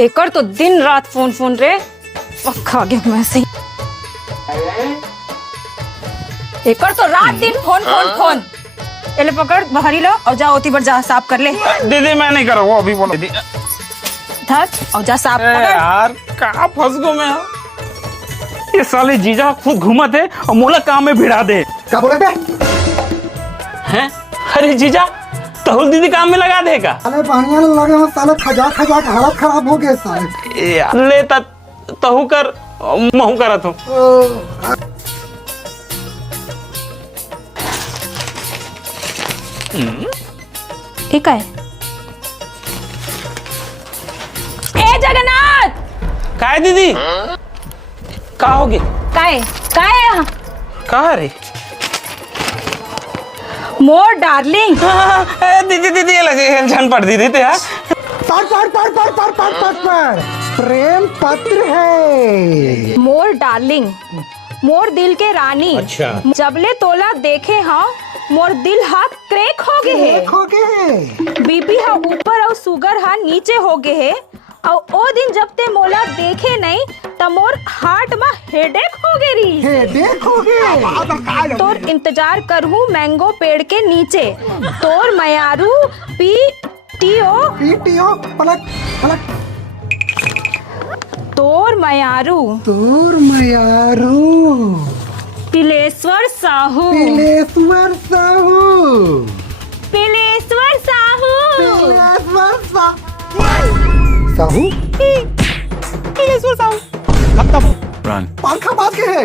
एकर तो दिन रात फोन फोन रे पक्का गया मैं से एकर तो रात दिन फोन फोन फोन। एले पकड़ बाहरी लो और जा ओती पर जा साफ कर ले। दीदी मैं नहीं कर रहा, वो अभी बोलो दीदी। धर और जा साफ कर। यार कहाँ फंस गो मैं। ये साले जीजा खुद घूमत है और मोला काम में भिड़ा दे। क्या बोले बे? हैं? अरे जीजा तहुल दीदी काम में लगा देगा। अरे बढ़िया लगे हो साले, खजा खजा के हालत खराब हो गए साले। यार ले तहु कर महू करत हूँ। ठीक है। ए जगन्नाथ काय दीदी का होगी? काय काय कहा रे? मोर डार्लिंग। दीदी दीदी ये लगे झन पड़ दीदी ते यार। पर प्रेम पत्र है। मोर डार्लिंग, मोर दिल के रानी। अच्छा। जबले तोला देखे हाँ मोर दिल हा क्रेक हो गए है। हो गए। बीपी हा ऊपर और शुगर हा नीचे हो गए है। और ओ दिन जब ते मोला देखे नहीं त मोर हार्ट में हेडेक हो गई रही। हेडेक हो गए। तोर इंतजार करहूँ मैंगो पेड़ के नीचे। तोर मयारू पीटीओ पलट पलट। तोर मयारू तोर मयारू पिलेश्वर साहू। पिलेश्वर साहू। पिलेश्वर साहू। पिलेश्वर साहू। पिलेश्वर साहू खत्म। पंखा बात के है।